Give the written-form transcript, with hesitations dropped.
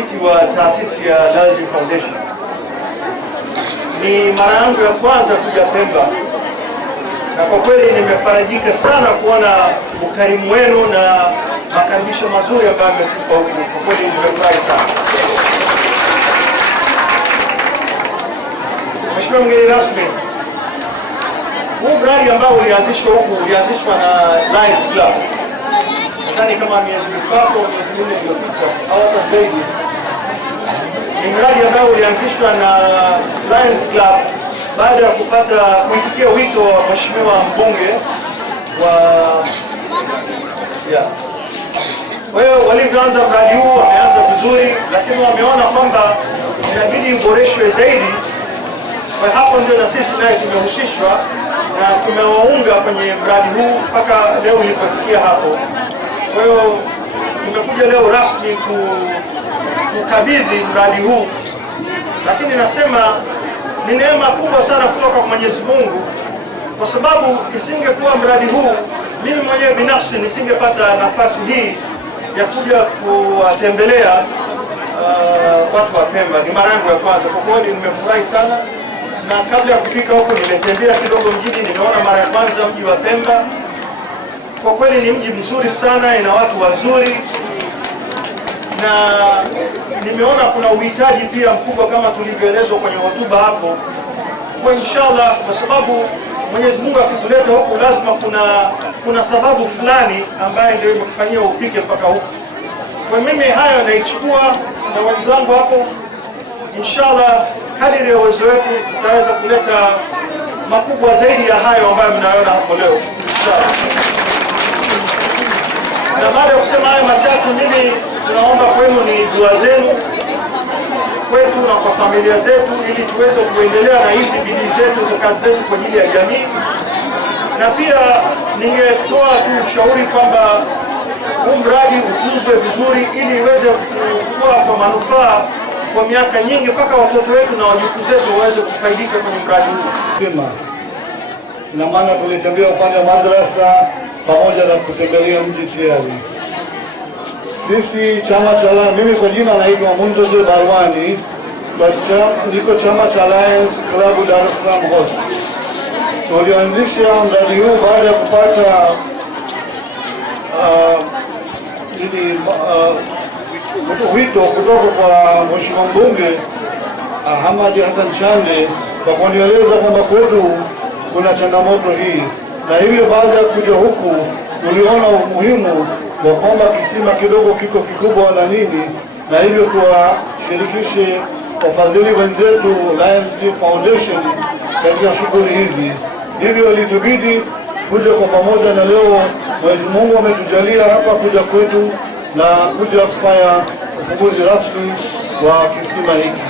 mwenyekiti wa taasisi ya Lalji Foundation. Ni mara yangu ya kwanza kuja Pemba, na kwa kweli nimefarajika sana kuona ukarimu wenu na makaribisho mazuri ambayo mmetupa huku. Kwa kweli nimefurahi sana. Mheshimiwa mgeni rasmi, huu mradi ambao ulianzishwa huku ulianzishwa na Lions Club. Nadhani kama miezi mitatu au miezi minne iliyopita au hata zaidi. Ni mradi ambao ulianzishwa na Lions Club baada ya kuitikia wito wa Mheshimiwa mbunge wa Kwa hiyo walivyoanza mradi huu wameanza vizuri, lakini wameona kwamba inabidi uboreshwe zaidi. Kwa hapo ndio na sisi naye tumehusishwa na tumewaunga kwenye mradi huu mpaka leo ilipofikia hapo. Kwa hiyo tumekuja leo rasmi kukabidhi mradi huu, lakini nasema ni neema kubwa sana kutoka kwa Mwenyezi Mungu, kwa sababu isingekuwa mradi huu, mimi mwenyewe binafsi nisingepata nafasi hii ya kuja kuwatembelea watu wa Pemba. Ni mara yangu ya kwanza, kwa kweli nimefurahi sana, na kabla ya kufika huko nimetembea kidogo mjini, nimeona mara ya kwanza mji wa Pemba. Kwa kweli ni mji mzuri sana, ina watu wazuri, na nimeona kuna uhitaji pia mkubwa kama tulivyoelezwa kwenye hotuba hapo. Kwa inshallah, kwa sababu Mwenyezi Mungu akituleta huku lazima kuna sababu fulani ambayo ndio imekufanyia ufike mpaka huku. Kwa mimi hayo naichukua na wenzangu hapo, inshallah kadiri ya uwezo wetu tutaweza kuleta makubwa zaidi ya hayo ambayo mnaona hapo leo, inshallah. Na baada ya kusema haya machache, mimi tunaomba kwenu ni dua zenu kwetu na kwa familia zetu, ili tuweze kuendelea na hizi bidii zetu za kazi zetu kwa ajili ya jamii. Na pia ningetoa tu ushauri kwamba huu mradi utunzwe vizuri ili iweze kuwa kwa manufaa kwa miaka nyingi, mpaka watoto wetu na wajukuu zetu waweze kufaidika kwenye mradi huu. Na maana tulitembea upande wa madrasa pamoja na kutembelea mji tayari. Sisi chama cha Lions, mimi kwa jina naitwa Muntaza Barwani, niko chama cha Lions Club Dar es Salaam Host. Tulianzisha mradi huu baada ya kupata wito kutoka kwa Mheshimiwa mbunge Ahmad Hassan Chande kwa kunieleza kwamba kwetu kuna changamoto hii, na hivyo baada ya kuja huku tuliona umuhimu wa kwamba kisima kidogo kiko kikubwa na nini, na hivyo tuwashirikishe wafadhili wenzetu Lions Foundation katika shughuli hizi. Hivyo ilitubidi kuja kwa pamoja, na leo Mwenyezi Mungu ametujalia hapa kuja kwetu na kuja kufanya ufunguzi rasmi wa kisima hiki.